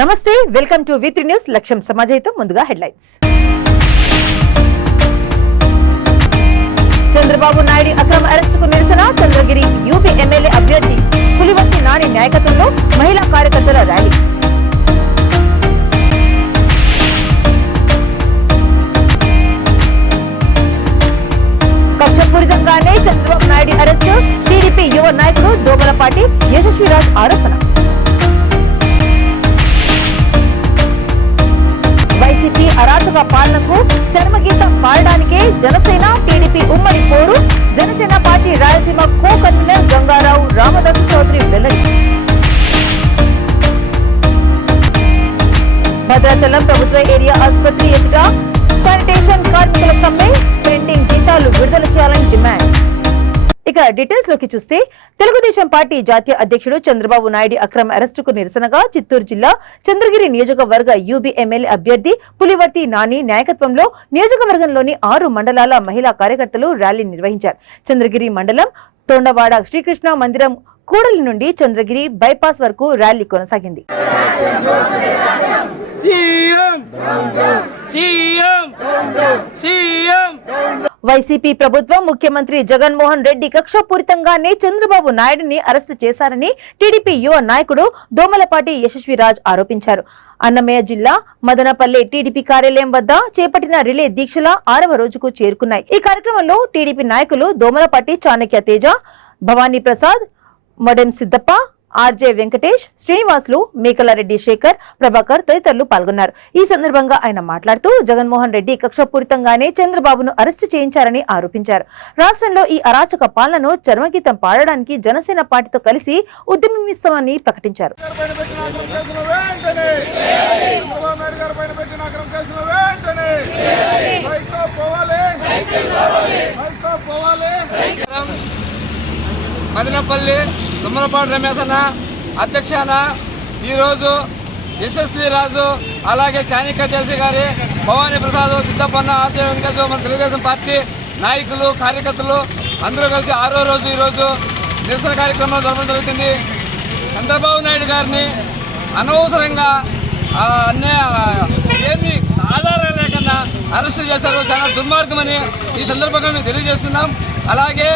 నమస్తే, welcome to వి3 news. లక్ష్యం సమాజహితం. ముందుగా హెడ్లైన్స్. చంద్రబాబు నాయుడు అక్రమ అరెస్టుకు నిరసన చంద్రగిరి యూపీ ఎమ్మెల్యే అభ్యర్థి పులివర్తి నాని నాయకత్వంలో మహిళా కార్యకర్తల ర్యాలీ. కక్షపూరితంగానే చంద్రబాబు నాయుడు అరెస్టు, టీడీపీ యువ నాయకుడు దోమలపాటి యశస్విరాజ్ ఆరోపణ. వైసీపీ అరాచక పాలనకు చర్మగీతం పాడడానికే జనసేన టీడీపీ ఉమ్మడి పోరు. Janasena party Rayalaseema co convener Gangarao Ramadasu Chowdary వెల్లడి. భద్రాచలం ప్రభుత్వ ఏరియా ఆసుపత్రి ఎదుట శానిటేషన్ కార్మికుల సమ్మె, పెండింగ్ జీతాలు విడుదల చేయాలని డిమాండ్. ఇక డీటెయిల్స్ లోకి చూస్తే, తెలుగుదేశం పార్టీ జాతీయ అధ్యక్షుడు చంద్రబాబు నాయుడు అక్రమ అరెస్టుకు నిరసనగా చిత్తూరు జిల్లా చంద్రగిరి నియోజకవర్గ యూబీ ఎమ్మెల్యే అభ్యర్థి పులివర్తి నాని నాయకత్వంలో నియోజకవర్గంలోని 6 మండలాల మహిళా కార్యకర్తలు ర్యాలీ నిర్వహించారు. చంద్రగిరి మండలం తొండవాడ శ్రీకృష్ణ మందిరం కూడలి నుండి చంద్రగిరి బైపాస్ వరకు ర్యాలీ కొనసాగింది. వైసీపీ ప్రభుత్వం ముఖ్యమంత్రి జగన్మోహన్ రెడ్డి కక్షపూరితంగానే చంద్రబాబు నాయుడుని అరెస్టు చేశారని టీడీపీ యువ నాయకుడు దోమలపాటి యశస్విరాజ్ ఆరోపించారు. అన్నమయ్య జిల్లా మదనపల్లె టీడీపీ కార్యాలయం వద్ద చేపట్టిన రిలే దీక్షల 6వ రోజుకు చేరుకున్నాయి. ఈ కార్యక్రమంలో టీడీపీ నాయకులు దోమలపాటి చాణక్య తేజ, భవానీ ప్రసాద్, మడెం సిద్దప్ప, ఆర్జే వెంకటేష్, శ్రీనివాసులు, మేకలారెడ్డి శేఖర్, ప్రభాకర్ తదితరులు పాల్గొన్నారు. ఈ సందర్భంగా ఆయన మాట్లాడుతూ జగన్మోహన్ రెడ్డి కక్షపూరితంగానే చంద్రబాబును అరెస్టు చేయించారని ఆరోపించారు. రాష్ట్రంలో ఈ అరాచక పాలనను చర్మగీతం పాడడానికి జనసేన పార్టీతో కలిసి ఉద్యమిస్తామని ప్రకటించారు. మదనపల్లి తుమ్మలపాటి రమేష్ అన్న అధ్యక్షాన ఈరోజు యశస్వి రాజు, అలాగే చాణక్య తేజ గారి, భవానీ ప్రసాద్, సిద్దప్పన్న, ఆర్జే వెంకటేశ్వర, మన తెలుగుదేశం పార్టీ నాయకులు కార్యకర్తలు అందరూ కలిసి 6వ రోజు ఈరోజు నిరసన కార్యక్రమం జరపడం జరుగుతుంది. చంద్రబాబు నాయుడు గారిని అనవసరంగా ఏమి ఆధారాలు లేకుండా అరెస్టు చేశారు. చాలా దుర్మార్గమని ఈ సందర్భంగా మేము తెలియజేస్తున్నాం. అలాగే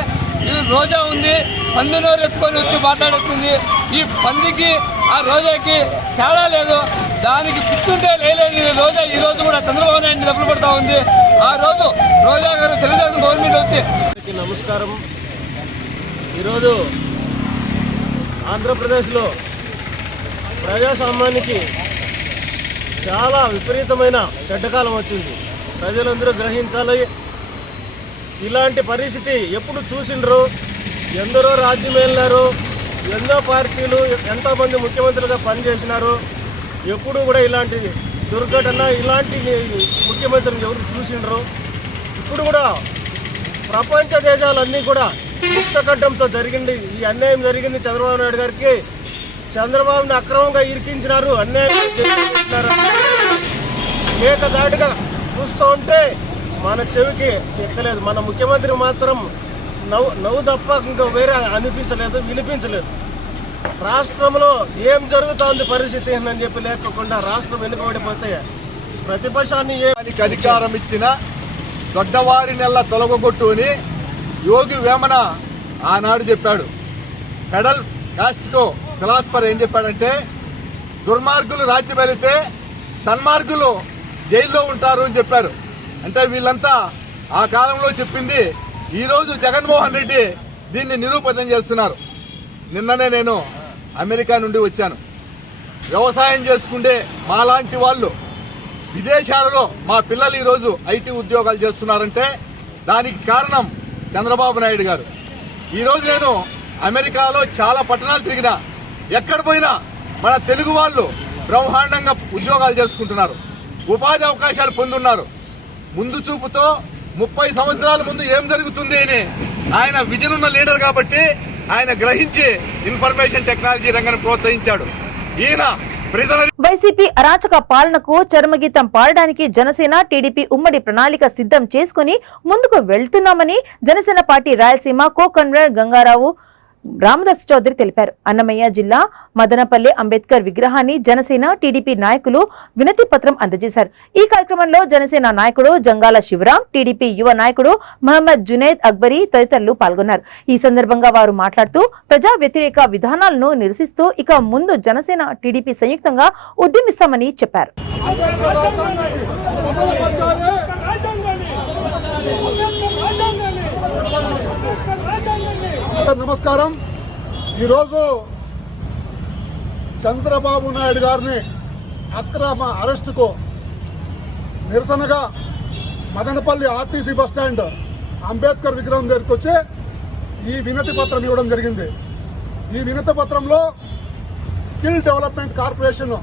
ఇది రోజా ఉంది, పంది నోరు ఎత్తుకొని వచ్చి మాట్లాడుతుంది. ఈ పందికి ఆ రోజాకి తేడా లేదు. దానికి పుట్టుంటే లేదు రోజా. ఈ రోజు కూడా చంద్రబాబు నాయుడు డబ్బులు పడుతూ ఉంది. ఆ రోజు రోజా గారు తెలుగుదేశం గవర్నమెంట్ వచ్చి. నమస్కారం. ఈరోజు ఆంధ్రప్రదేశ్లో ప్రజాస్వామ్యానికి చాలా విపరీతమైన చెడ్డకాలం వచ్చింది. ప్రజలందరూ గ్రహించాలి. ఇలాంటి పరిస్థితి ఎప్పుడు చూసిండ్రు. ఎందరో రాజ్యం వెళ్ళినారు, ఎన్నో పార్టీలు ఎంతోమంది ముఖ్యమంత్రులుగా పనిచేసినారు. ఎప్పుడు కూడా ఇలాంటి దుర్ఘటన, ఇలాంటి ముఖ్యమంత్రిని ఎవరు చూసిండ్రు. ఇప్పుడు కూడా ప్రపంచ దేశాలన్నీ కూడా ముక్తకంఠంతో జరిగింది. ఈ అన్యాయం జరిగింది చంద్రబాబు నాయుడు గారికి. చంద్రబాబుని అక్రమంగా ఇరికించినారు, అన్యాయం చేసినారు. ఏకదాటిగా చూస్తూ ఉంటే మన చెవికి చెక్కలేదు. మన ముఖ్యమంత్రి మాత్రం నవ్వు తప్ప ఇంకా వేరే అనిపించలేదు, వినిపించలేదు. రాష్ట్రంలో ఏం జరుగుతోంది పరిస్థితి అని చెప్పి లేకుండా రాష్ట్రం వెనుకబడిపోతే ప్రతిపక్షాన్ని అధికారం ఇచ్చిన దొడ్డవారి నెల తొలగొట్టు అని యోగి వేమన ఆనాడు చెప్పాడు. ఫెడరల్ కాస్ట్కో ఫిలాసఫర్ ఏం చెప్పాడంటే, దుర్మార్గులు రాజ్యం వెళితే సన్మార్గులు జైల్లో ఉంటారు అని చెప్పారు. అంటే వీళ్ళంతా ఆ కాలంలో చెప్పింది ఈరోజు జగన్మోహన్ రెడ్డి దీన్ని నిరూపితం చేస్తున్నారు. నిన్ననే నేను అమెరికా నుండి వచ్చాను. వ్యవసాయం చేసుకుంటే మాలాంటి వాళ్ళు విదేశాలలో మా పిల్లలు ఈరోజు ఐటీ ఉద్యోగాలు చేస్తున్నారంటే దానికి కారణం చంద్రబాబు నాయుడు గారు. ఈరోజు నేను అమెరికాలో చాలా పట్టణాలు తిరిగినా, ఎక్కడ పోయినా మన తెలుగు వాళ్ళు బ్రహ్మాండంగా ఉద్యోగాలు చేసుకుంటున్నారు, ఉపాధి అవకాశాలు పొందున్నారు. ముందు చూపుతో 30 సంవత్సరాల ముందు ఏం జరుగుతుంది అని ఆయన విజన్ ఉన్న లీడర్ కాబట్టి ఆయన గ్రహించి ఇన్ఫర్మేషన్ టెక్నాలజీ రంగాన్ని ప్రోత్సహించాడు. ఈయన వైసీపీ అరాచక పాలనకు చర్మగీతం పాడడానికి జనసేన టీడీపీ ఉమ్మడి ప్రణాళిక సిద్ధం చేసుకుని ముందుకు వెళ్తున్నామని Janasena party Rayalaseema co convener Gangarao Ramadas Chowdary తెలిపారు. అన్నమయ్య జిల్లా మదనపల్లి అంబేద్కర్ విగ్రహాన్ని జనసేన టీడీపీ నాయకులు వినతి పత్రం అందజేశారు. ఈ కార్యక్రమంలో జనసేన నాయకుడు జంగాల శివరాం, టీడీపీ యువ నాయకుడు మహమ్మద్ జునైద్ అక్బరీ తదితరులు పాల్గొన్నారు. ఈ సందర్భంగా వారు మాట్లాడుతూ ప్రజా వ్యతిరేక విధానాలను నిరసిస్తూ ఇక ముందు జనసేన టీడీపీ సంయుక్తంగా ఉద్యమిస్తామని చెప్పారు. నమస్కారం. ఈరోజు చంద్రబాబు నాయుడు గారిని అక్రమ అరెస్టుకు నిరసనగా మదనపల్లి ఆర్టీసీ బస్టాండ్ అంబేద్కర్ విగ్రహం దగ్గరికి వచ్చి ఈ వినతి పత్రం ఇవ్వడం జరిగింది. ఈ వినతి పత్రంలో స్కిల్ డెవలప్మెంట్ కార్పొరేషన్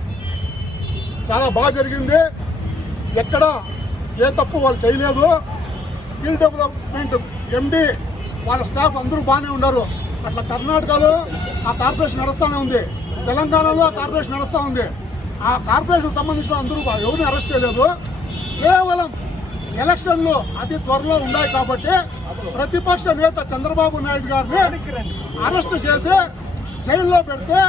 చాలా బాగా జరిగింది, ఎక్కడ ఏ తప్పు వాళ్ళు చేయలేదు. స్కిల్ డెవలప్మెంట్ ఎండి వాళ్ళ స్టాఫ్ అందరూ బాగానే ఉన్నారు. అట్లా కర్ణాటకలో ఆ కార్పొరేషన్ నడుస్తూనే ఉంది, తెలంగాణలో ఆ కార్పొరేషన్ నడుస్తూ ఉంది. ఆ కార్పొరేషన్ సంబంధించిన అందరూ ఎవరిని అరెస్ట్ చేయలేదు. కేవలం ఎలక్షన్లు అతి త్వరలో ఉన్నాయి కాబట్టి ప్రతిపక్ష నేత చంద్రబాబు నాయుడు గారిని అరెస్ట్ చేసి జైల్లో పెడితే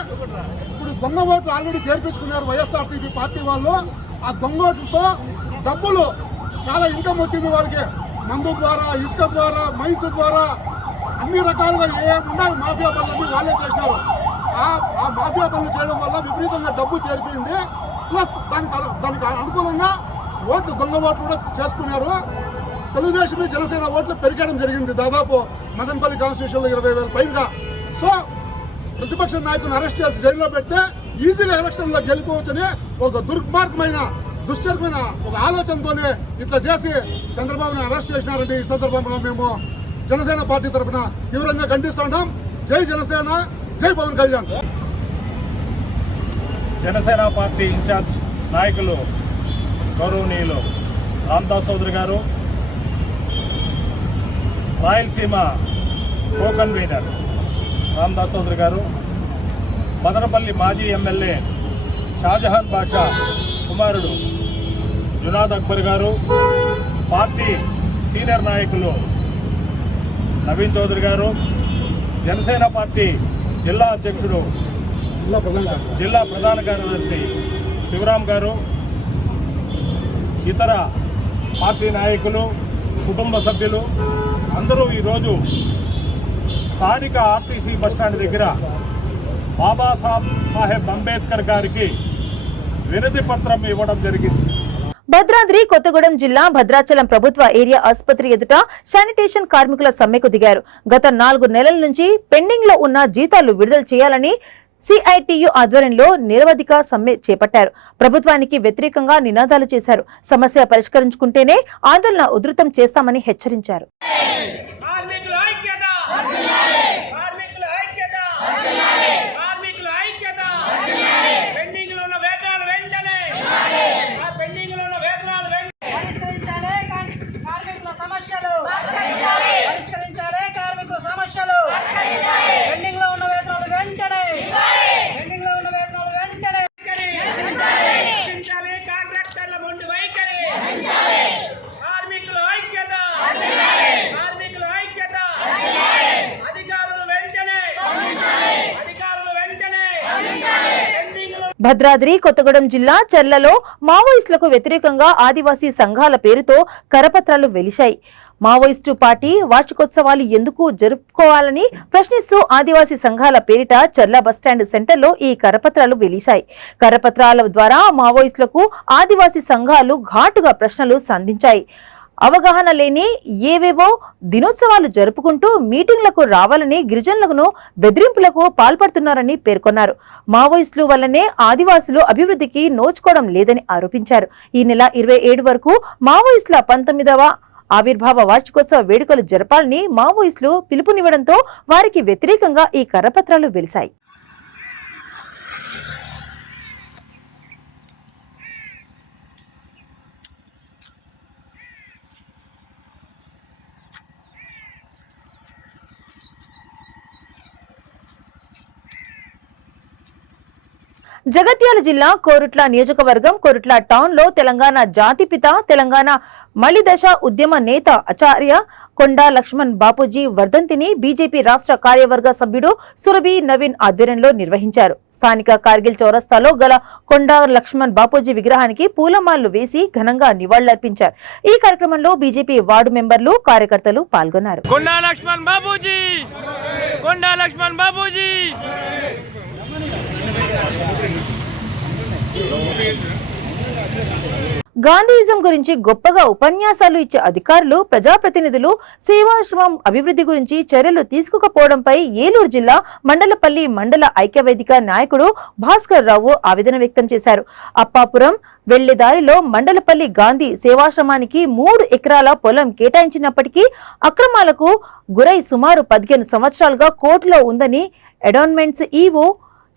ఇప్పుడు దొంగ ఓట్లు ఆల్రెడీ చేర్పించుకున్నారు వైఎస్ఆర్సీపీ పార్టీ వాళ్ళు. ఆ దొంగ ఓట్లతో డబ్బులు చాలా ఇన్కమ్ వచ్చింది వాళ్ళకి, మందు ద్వారా, ఇసుక ద్వారా, మైన్స్ ద్వారా, అన్ని రకాలుగా ఏమున్నాయి మాఫియా పనులన్నీ వాళ్ళే చేసినారు. ఆ మాఫియా పనులు చేయడం వల్ల విపరీతంగా డబ్బు చేరిపోయింది. ప్లస్ దానికి అనుకూలంగా ఓట్లు, దొంగ ఓట్లు కూడా చేసుకున్నారు. తెలుగుదేశం జనసేన ఓట్లు పెరిగడం జరిగింది. దాదాపు మదనపల్లి కాన్స్టిట్యూషన్లో 20,000 పైగా. సో ప్రతిపక్ష నాయకులను అరెస్ట్ చేసి జైల్లో పెడితే ఈజీగా ఎలక్షన్లో గెలిపోవచ్చని ఒక దుర్మార్గమైన దుశ్చర్యమైన ఒక ఆలోచనతోనే ఇట్లా చేసి చంద్రబాబుని అరెస్ట్ చేసినారంటే ఈ సందర్భంగా మేము జనసేన పార్టీ తరఫున తీవ్రంగా ఖండిస్తున్నాం. జై జనసేన, జై పవన్ కళ్యాణ్. జనసేన పార్టీ ఇన్ఛార్జ్ నాయకులు గౌరవనీయులు రామదాస్ చౌదరి గారు, రాయలసీమ కో కన్వీనర్ రామదాస్ చౌదరి గారు, మదనపల్లి మాజీ ఎమ్మెల్యే షాజహాన్ బాషా కుమారుడు జునాద్ అక్బర్ గారు, పార్టీ సీనియర్ నాయకులు నవీన్ చౌదరి గారు, జనసేన పార్టీ జిల్లా అధ్యక్షుడు జిల్లా ప్రధాన కార్యదర్శి శివరాం గారు, ఇతర పార్టీ నాయకులు, కుటుంబ సభ్యులు అందరూ ఈరోజు స్థానిక ఆర్టీసీ బస్టాండ్ దగ్గర బాబాసాహెబ్ అంబేద్కర్ గారికి వినతి పత్రం ఇవ్వడం జరిగింది. భద్రాద్రి కొత్తగూడెం జిల్లా భద్రాచలం ప్రభుత్వ ఏరియా ఆసుపత్రి ఎదుట శానిటేషన్ కార్మికుల సమ్మెకు దిగారు. గత 4 నెలల నుంచి పెండింగ్ లో ఉన్న జీతాలు విడుదల చేయాలని సిఐటియు ఆధ్వర్యంలో నిరవధిక సమ్మె చేపట్టారు. ప్రభుత్వానికి వ్యతిరేకంగా నినాదాలు చేశారు. సమస్య పరిష్కరించుకుంటేనే ఆందోళన ఉధృతం చేస్తామని హెచ్చరించారు. భద్రాద్రి కొత్తగూడెం జిల్లా చెర్లలో మావోయిస్టులకు వ్యతిరేకంగా ఆదివాసీ సంఘాల పేరుతో కరపత్రాలు వెలిశాయి. మావోయిస్టు పార్టీ వార్షికోత్సవాలు ఎందుకు జరుపుకోవాలని ప్రశ్నిస్తూ ఆదివాసీ సంఘాల పేరిట చెర్ల బస్టాండ్ సెంటర్లో ఈ కరపత్రాలు వెలిశాయి. కరపత్రాల ద్వారా మావోయిస్టులకు ఆదివాసీ సంఘాలు ఘాటుగా ప్రశ్నలు సంధించాయి. అవగాహన లేని ఏవేవో దినోత్సవాలు జరుపుకుంటూ మీటింగ్లకు రావాలని గిరిజనులను బెదిరింపులకు పాల్పడుతున్నారని పేర్కొన్నారు. మావోయిస్టుల వల్లనే ఆదివాసులు అభివృద్ధికి నోచుకోవడం లేదని ఆరోపించారు. ఈ నెల 27 వరకు మావోయిస్టుల 19వ ఆవిర్భావ వార్షికోత్సవ వేడుకలు జరపాలని మావోయిస్టులు పిలుపునివ్వడంతో వారికి వ్యతిరేకంగా ఈ కరపత్రాలు వెలిశాయి. జగిత్యాల జిల్లా కోరుట్ల నియోజకవర్గం కోరుట్ల టౌన్ లో తెలంగాణ జాతిపిత తెలంగాణ మలిదశ ఉద్యమ నేత ఆచార్య కొండా లక్ష్మణ్ బాపూజీ వర్ధంతిని బీజేపీ రాష్ట్ర కార్యవర్గ సభ్యుడు సురభి నవీన్ ఆధ్వర్యంలో నిర్వహించారు. స్థానిక కార్గిల్ చౌరస్తాలో గల కొండా లక్ష్మణ్ బాపూజీ విగ్రహానికి పూలమాలలు వేసి ఘనంగా నివాళులర్పించారు. ఈ కార్యక్రమంలో బీజేపీ వార్డు మెంబర్లు, కార్యకర్తలు పాల్గొన్నారు. కొండా లక్ష్మణ్ బాపూజీ, కొండా లక్ష్మణ్ బాపూజీ. గాంధీయిజం గురించి గొప్పగా ఉపన్యాసాలు ఇచ్చే అధికారులు, ప్రజాప్రతినిధులు సేవాశ్రమం అభివృద్ధి గురించి చర్యలు తీసుకోకపోవడంపై ఏలూరు జిల్లా మండలపల్లి మండల ఐక్యవేదిక నాయకుడు భాస్కర్ రావు ఆవేదన వ్యక్తం చేశారు. అప్పాపురం వెళ్లే దారిలో మండలపల్లి గాంధీ సేవాశ్రమానికి 3 ఎకరాల పొలం కేటాయించినప్పటికీ అక్రమాలకు గురై సుమారు 15 సంవత్సరాలుగా కోర్టులో ఉందని అడాన్మెంట్స్ ఈవో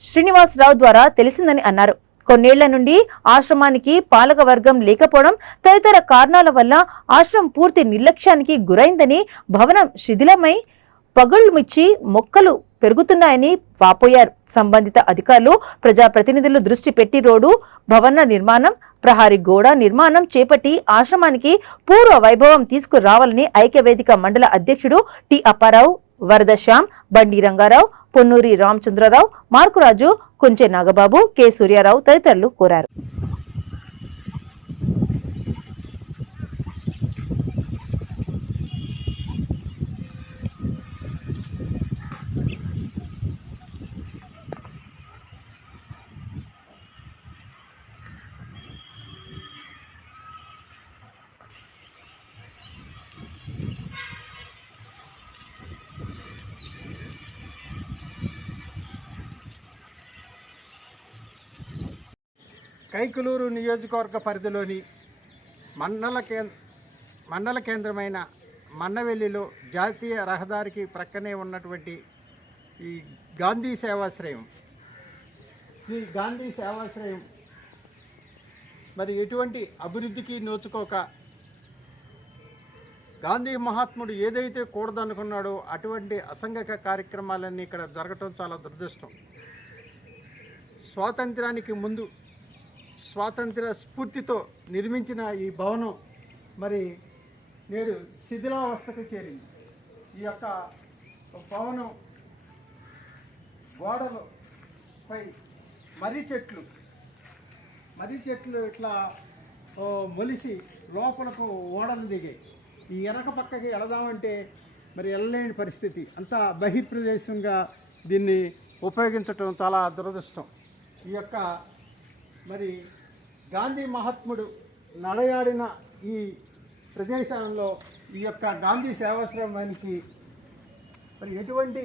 శ్రీనివాసరావు ద్వారా తెలిసిందని అన్నారు. కొన్నేళ్ల నుండి ఆశ్రమానికి పాలక వర్గం లేకపోవడం తదితర కారణాల వల్ల ఆశ్రమం పూర్తి నిర్లక్ష్యానికి గురైందని, భవనం శిథిలమై పగుళ్మిచ్చి మొక్కలు పెరుగుతున్నాయని వాపోయారు. సంబంధిత అధికారులు, ప్రజాప్రతినిధులు దృష్టి పెట్టి రోడ్డు, భవన నిర్మాణం, ప్రహారీ గోడ నిర్మాణం చేపట్టి ఆశ్రమానికి పూర్వ వైభవం తీసుకురావాలని ఐక్యవేదిక మండల అధ్యక్షుడు టి అప్పారావు, వరద శ్యామ్, బండి రంగారావు, పొన్నూరి రామచంద్రరావు, మార్కురాజు, కుంచె నాగబాబు, కె సూర్యారావు తదితరులు కోరారు. కైకులూరు నియోజకవర్గ పరిధిలోని మండల కేంద్రమైన మన్నవెల్లిలో జాతీయ రహదారికి ప్రక్కనే ఉన్నటువంటి ఈ గాంధీ సేవాశ్రయం, శ్రీ గాంధీ సేవాశ్రయం మరి ఎటువంటి అభివృద్ధికి నోచుకోక గాంధీ మహాత్ముడు ఏదైతే కూడదనుకున్నాడో అటువంటి అసంఘిక కార్యక్రమాలన్నీ ఇక్కడ జరగటం చాలా దురదృష్టం. స్వాతంత్రానికి ముందు స్వాతంత్ర స్ఫూర్తితో నిర్మించిన ఈ భవనం మరి నేడు శిథిలావస్థకు చేరింది. ఈ యొక్క భవనం గోడలపై మర్రి చెట్లు ఇట్లా మొలిసి లోపలకు ఓడలు దిగాయి. ఈ వెనక పక్కకి వెళదామంటే మరి వెళ్ళలేని పరిస్థితి. అంతా బహిర్ప్రదేశంగా దీన్ని ఉపయోగించటం చాలా దురదృష్టం. ఈ యొక్క మరి గాంధీ మహాత్ముడు నడయాడిన ఈ ప్రదేశంలో ఈ యొక్క గాంధీ సేవాశ్రమానికి మరి ఎటువంటి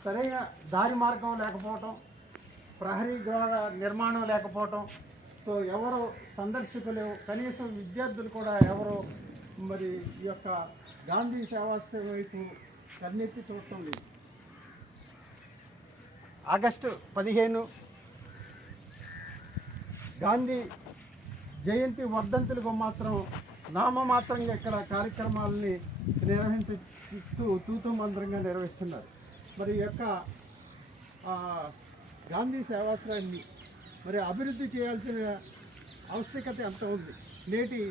సరైన దారి మార్గం లేకపోవటం, ప్రహరీ గోడ నిర్మాణం లేకపోవటం, సో ఎవరు సందర్శకులు, కనీసం విద్యార్థులు కూడా ఎవరు మరి ఈ యొక్క గాంధీ సేవాశ్రమం వైపు కన్నెత్తి చూడటం లేదు. ఆగస్టు 15 గాంధీ జయంతి వర్ధంతులకు మాత్రం నామమాత్రంగా ఇక్కడ కార్యక్రమాలని తూతూ మంత్రంగా నిర్వహిస్తున్నారు. మరి ఈ యొక్క గాంధీ సేవాశ్రయాన్ని మరి అభివృద్ధి చేయాల్సిన ఆవశ్యకత ఎంత ఉంది. నేటి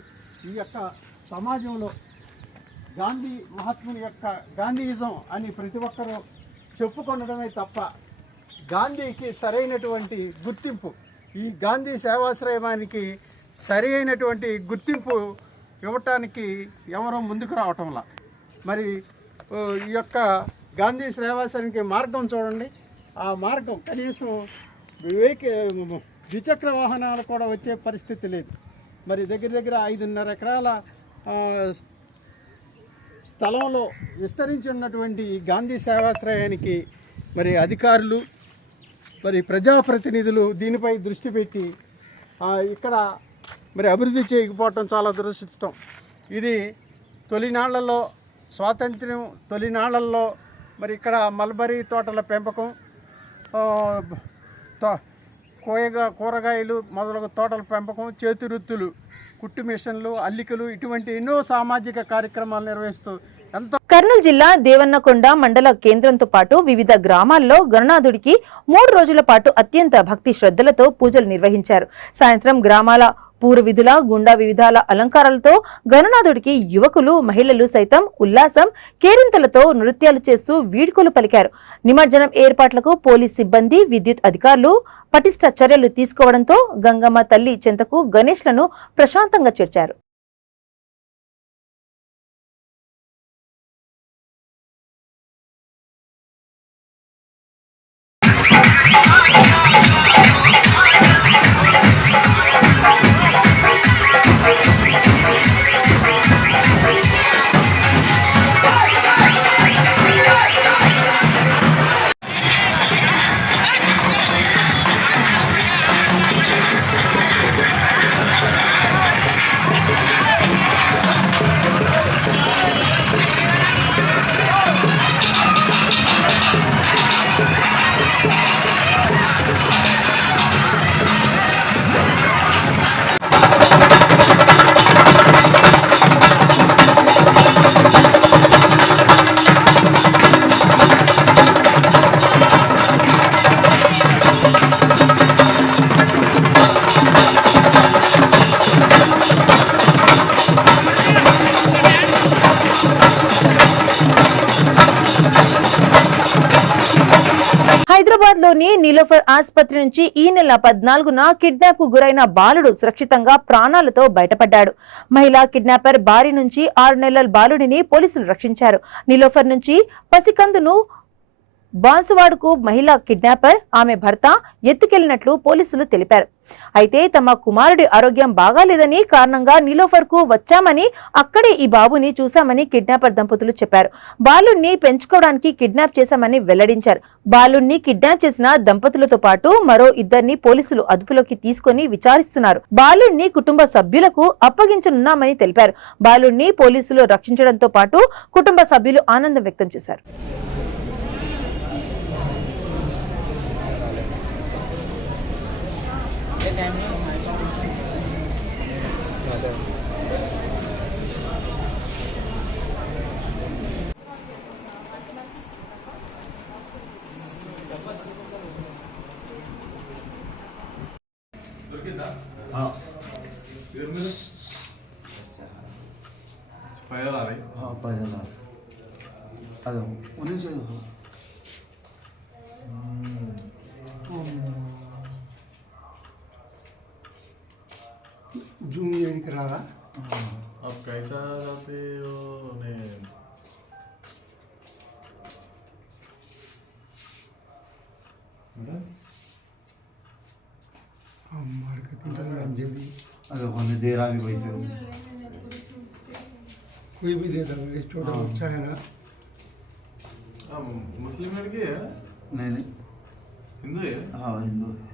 ఈ యొక్క సమాజంలో గాంధీ మహాత్ముని యొక్క గాంధీయిజం అని ప్రతి ఒక్కరూ చెప్పుకొనడమే తప్ప గాంధీకి సరైనటువంటి గుర్తింపు, ఈ గాంధీ సేవాశ్రయానికి సరి అయినటువంటి గుర్తింపు ఇవ్వటానికి ఎవరో ముందుకు రావటంలా. మరి ఈ యొక్క గాంధీ సేవాశ్రయానికి మార్గం చూడండి. ఆ మార్గం కనీసం ద్విచక్ర వాహనాలు కూడా వచ్చే పరిస్థితి లేదు. మరి దగ్గర 5.5 ఎకరాల స్థలంలో విస్తరించి ఉన్నటువంటి ఈ గాంధీ సేవాశ్రయానికి మరి అధికారులు, మరి ప్రజాప్రతినిధులు దీనిపై దృష్టి పెట్టి ఇక్కడ మరి అభివృద్ధి చేయకపోవటం చాలా దురదృష్టం. ఇది తొలినాళ్లలో స్వాతంత్ర్యం తొలినాళ్లలో మరి ఇక్కడ మల్బరీ తోటల పెంపకం, కూరగాయలు మొదలగు తోటల పెంపకం, చేతి వృత్తులు, కుట్టు మిషన్లు, అల్లికలు ఇటువంటి ఎన్నో సామాజిక కార్యక్రమాలు నిర్వహిస్తూ కర్నూలు జిల్లా దేవన్నకొండ మండల కేంద్రంతో పాటు వివిధ గ్రామాల్లో గణనాథుడికి 3 రోజుల పాటు అత్యంత భక్తి శ్రద్ధలతో పూజలు నిర్వహించారు. సాయంత్రం గ్రామాల పూర్వవిధుల గుండా వివిధాల అలంకారాలతో గణనాథుడికి యువకులు మహిళలు సైతం ఉల్లాసం కేరింతలతో నృత్యాలు చేస్తూ వీడ్కోలు పలికారు. నిమజ్జనం ఏర్పాట్లకు పోలీస్ సిబ్బంది విద్యుత్ అధికారులు పటిష్ట చర్యలు తీసుకోవడంతో గంగమ్మ తల్లి చెంతకు గణేష్లను ప్రశాంతంగా చేర్చారు. హైదరాబాద్ లోని నీలోఫర్ ఆసుపత్రి నుంచి ఈ నెల 14న కిడ్నాప్ కు గురైన బాలుడు సురక్షితంగా ప్రాణాలతో బయటపడ్డాడు. మహిళా కిడ్నాపర్ బారి నుంచి 6 నెలల బాలుడిని పోలీసులు రక్షించారు. నీలోఫర్ నుంచి పసికందును బాన్సువాడకు మహిళా కిడ్నాపర్ ఆమె భర్త ఎత్తుకెళ్లినట్లు పోలీసులు తెలిపారు. అయితే తమ కుమారుడి ఆరోగ్యం బాగాలేదని కారణంగా నీలోఫర్ కు వచ్చామని అక్కడే ఈ బాబుని చూశామని కిడ్నాపర్ దంపతులు చెప్పారు. బాలుణ్ణి పెంచుకోవడానికి కిడ్నాప్ చేశామని వెల్లడించారు. బాలుణ్ణి కిడ్నాప్ చేసిన దంపతులతో పాటు మరో 2 పోలీసులు అదుపులోకి తీసుకుని విచారిస్తున్నారు. బాలుణ్ణి కుటుంబ సభ్యులకు అప్పగించనున్నామని తెలిపారు. బాలుణ్ణి పోలీసులు రక్షించడంతో పాటు కుటుంబ సభ్యులు ఆనందం వ్యక్తం చేశారు. पैदल आ रही? हाँ पैदल आ रही। अरे उन्हीं से जूम नहीं करा रहा। अब कैसा जाते हो ने मार्केटिंग का जल्दी अरे होने देर आ गई बैठे कोई भी दे दो, छोटा बच्चा है ना। मुस्लिम लड़की है? नहीं नहीं हिंदू है? हाँ हिंदू है।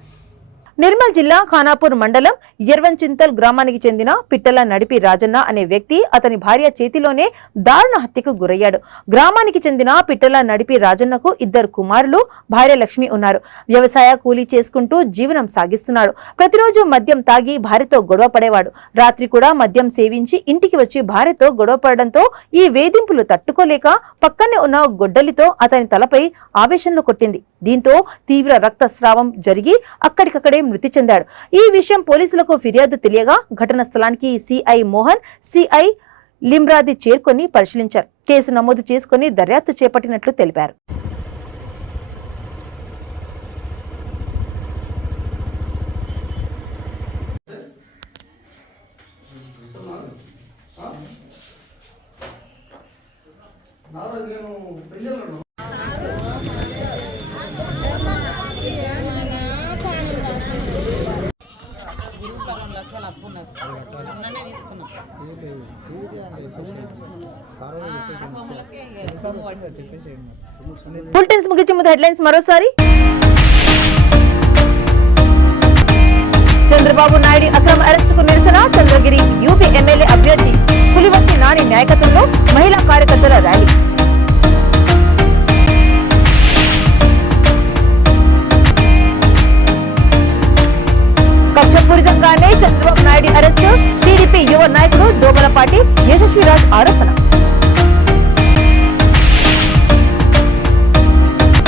నిర్మల్ జిల్లా ఖానాపూర్ మండలం ఎర్వంచింతల్ గ్రామానికి చెందిన పిట్టల నడిపి రాజన్న అనే వ్యక్తి అతని భార్య చేతిలోనే దారుణ హత్యకు గురయ్యాడు. గ్రామానికి చెందిన పిట్టల నడిపి రాజన్నకు 2 కుమారులు, భార్య లక్ష్మి ఉన్నారు. వ్యవసాయ కూలీ చేసుకుంటూ జీవనం సాగిస్తున్నాడు. ప్రతిరోజు మద్యం తాగి భార్యతో గొడవ పడేవాడు. రాత్రి కూడా మద్యం సేవించి ఇంటికి వచ్చి భార్యతో గొడవ పడడంతో ఈ వేధింపులు తట్టుకోలేక పక్కనే ఉన్న గొడ్డలితో అతని తలపై ఆవేశంలో కొట్టింది. దీంతో తీవ్ర రక్తస్రావం జరిగి అక్కడికక్కడే మృతి చెందాడు. ఈ విషయం పోలీసులకు ఫిర్యాదు తెలియగా ఘటన స్థలానికి సిఐ మోహన్, సిఐ లిమ్రాది చేరుకొని పరిశీలించారు. కేసు నమోదు చేసుకుని దర్యాప్తు చేపట్టినట్లు తెలిపారు. బులెటిన్స్ ముగించే ముందు హెడ్లైన్స్ మరోసారి. చంద్రబాబు నాయుడు అక్రమ అరెస్టుకు నిరసన చంద్రగిరి యూపీ ఎమ్మెల్యే అభ్యర్థి పులివర్తి నాని నాయకత్వంలో మహిళా కార్యకర్తల ర్యాలీ. కక్షపూరితంగానే చంద్రబాబు నాయుడు అరెస్టు, టీడీపీ యువ నాయకుడు దోమలపాటి యశస్విరాజ్ ఆరోపణ.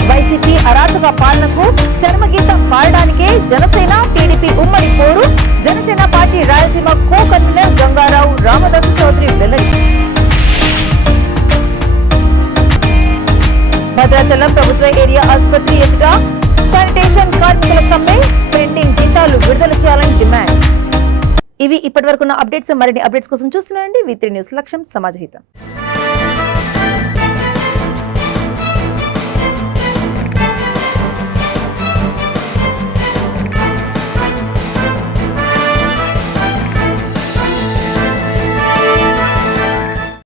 వైసీపీ అరాచక పాలనకు చర్మగీతం పాడడానికే జనసేన టీడీపీ ఉమ్మడి పోరు. Janasena party Rayalaseema co convener Gangarao Ramadasu Chowdary వెల్లడి. భద్రాచలం ప్రభుత్వ ఏరియా ఆసుపత్రి ఎదుట శానిటేషన్ కార్మికుల సమ్మె. పెండింగ్ జీతాలు విడుదల చేయాలని డిమాండ్. ఇవి ఇప్పటివరకున్న అప్డేట్స్. మరిన్ని అప్డేట్స్ కోసం చూస్తున్నారండి V3 న్యూస్. లక్ష్యం సమాజహితం.